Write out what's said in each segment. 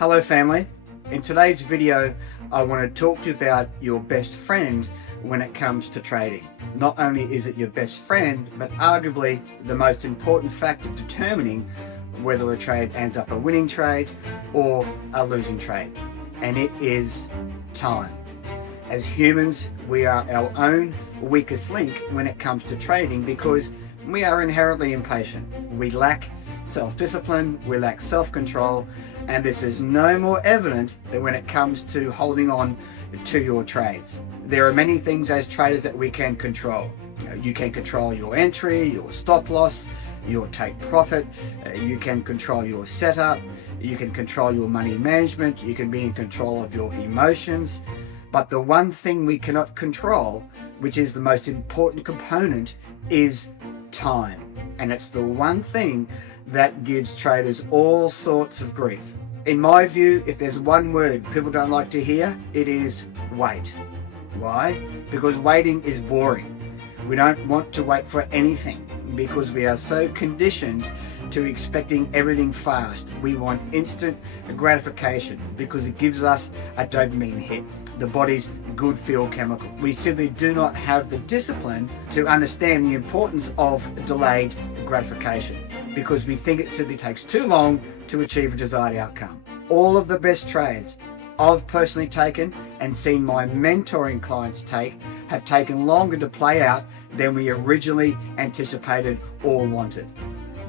Hello family, in today's video I want to talk to you about your best friend when it comes to trading. Not only is it your best friend, but arguably the most important factor determining whether a trade ends up a winning trade or a losing trade, and it is time. As humans, we are our own weakest link when it comes to trading because we are inherently impatient. We lack self-discipline, we lack self-control, and this is no more evident than when it comes to holding on to your trades. There are many things as traders that we can control. You can control your entry, your stop loss, your take profit, you can control your setup, you can control your money management, you can be in control of your emotions. But the one thing we cannot control, which is the most important component, is time. And it's the one thing that gives traders all sorts of grief. In my view, if there's one word people don't like to hear, it is wait. Why? Because waiting is boring. We don't want to wait for anything because we are so conditioned to expecting everything fast. We want instant gratification because it gives us a dopamine hit, the body's good feel chemical. We simply do not have the discipline to understand the importance of delayed gratification because we think it simply takes too long to achieve a desired outcome. All of the best trades I've personally taken and seen my mentoring clients take have taken longer to play out than we originally anticipated or wanted.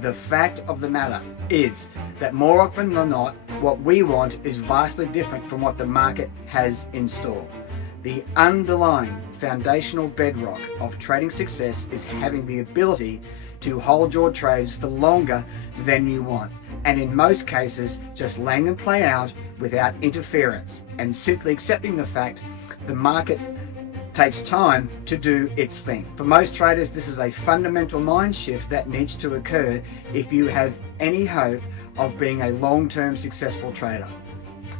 The fact of the matter is that more often than not, what we want is vastly different from what the market has in store. The underlying foundational bedrock of trading success is having the ability to hold your trades for longer than you want, and in most cases just letting them play out without interference and simply accepting the fact the market takes time to do its thing. For most traders, this is a fundamental mind shift that needs to occur if you have any hope of being a long-term successful trader.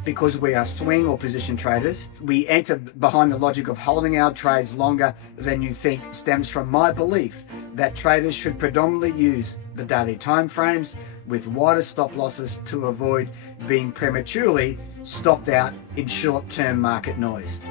Because we are swing or position traders, we enter behind the logic of holding our trades longer than you think stems from my belief that traders should predominantly use the daily time frames with wider stop losses to avoid being prematurely stopped out in short-term market noise.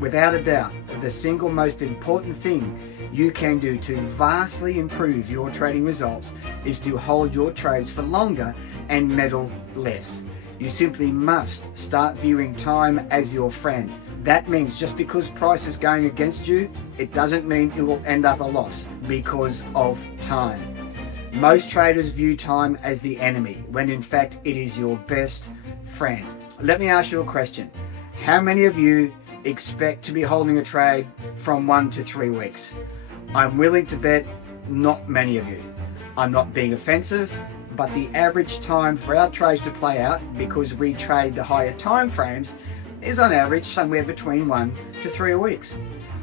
Without a doubt, the single most important thing you can do to vastly improve your trading results is to hold your trades for longer and meddle less. You simply must start viewing time as your friend. That means just because price is going against you, it doesn't mean you will end up a loss because of time. Most traders view time as the enemy, when in fact it is your best friend. Let me ask you a question. How many of you expect to be holding a trade from 1 to 3 weeks? I'm willing to bet not many of you. I'm not being offensive, but the average time for our trades to play out, because we trade the higher time frames, is on average somewhere between 1 to 3 weeks.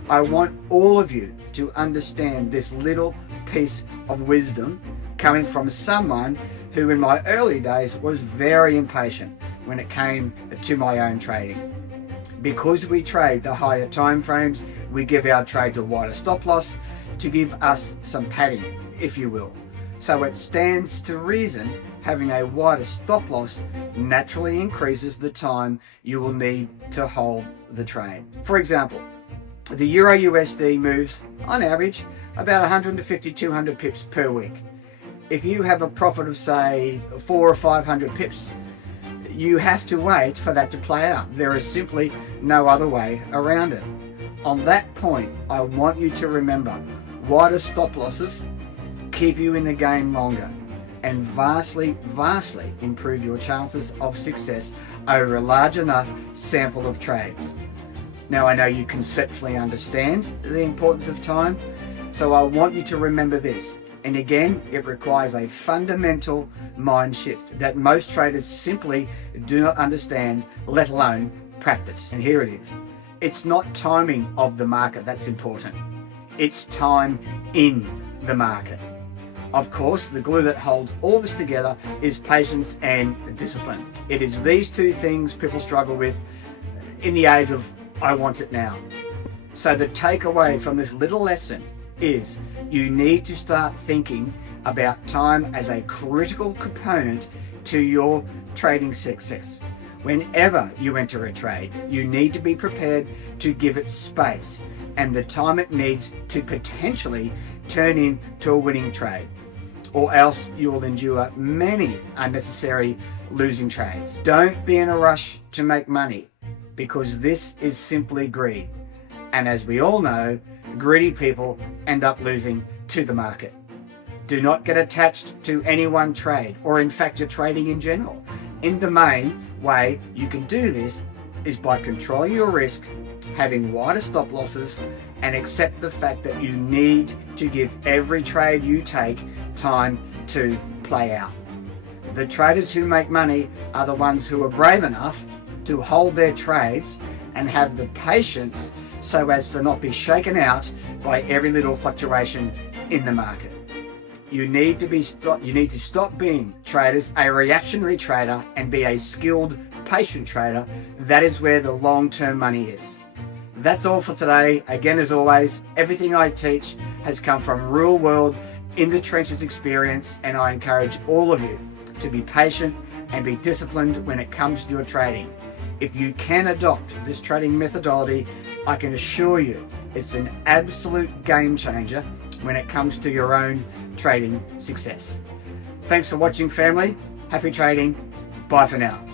I want all of you to understand this little piece of wisdom coming from someone who in my early days was very impatient when it came to my own trading. Because we trade the higher time frames, we give our trades a wider stop loss to give us some padding, if you will. So it stands to reason having a wider stop loss naturally increases the time you will need to hold the trade. For example, the Euro USD moves on average about 150-200 pips per week. If you have a profit of say 400 or 500 pips, you have to wait for that to play out. There is simply no other way around it. On that point, I want you to remember wider stop losses keep you in the game longer and vastly improve your chances of success over a large enough sample of trades. Now I know you conceptually understand the importance of time, so I want you to remember this. And again, it requires a fundamental mind shift that most traders simply do not understand, let alone practice. And here it is. It's not timing of the market that's important. It's time in the market. Of course, the glue that holds all this together is patience and discipline. It is these two things people struggle with in the age of I want it now. So the takeaway from this little lesson is you need to start thinking about time as a critical component to your trading success. Whenever you enter a trade, you need to be prepared to give it space and the time it needs to potentially turn into a winning trade, or else you will endure many unnecessary losing trades. Don't be in a rush to make money, because this is simply greed. And as we all know, greedy people end up losing to the market. Do not get attached to any one trade, or in fact your trading in general. In the main way you can do this is by controlling your risk, having wider stop losses, and accept the fact that you need to give every trade you take time to play out. The traders who make money are the ones who are brave enough to hold their trades and have the patience so as to not be shaken out by every little fluctuation in the market. You need to stop being traders, a reactionary trader, and be a skilled, patient trader. That is where the long-term money is. That's all for today. Again, as always, everything I teach has come from real world, in the trenches experience, and I encourage all of you to be patient and be disciplined when it comes to your trading. If you can adopt this trading methodology, I can assure you it's an absolute game changer when it comes to your own trading success. Thanks for watching, family. Happy trading. Bye for now.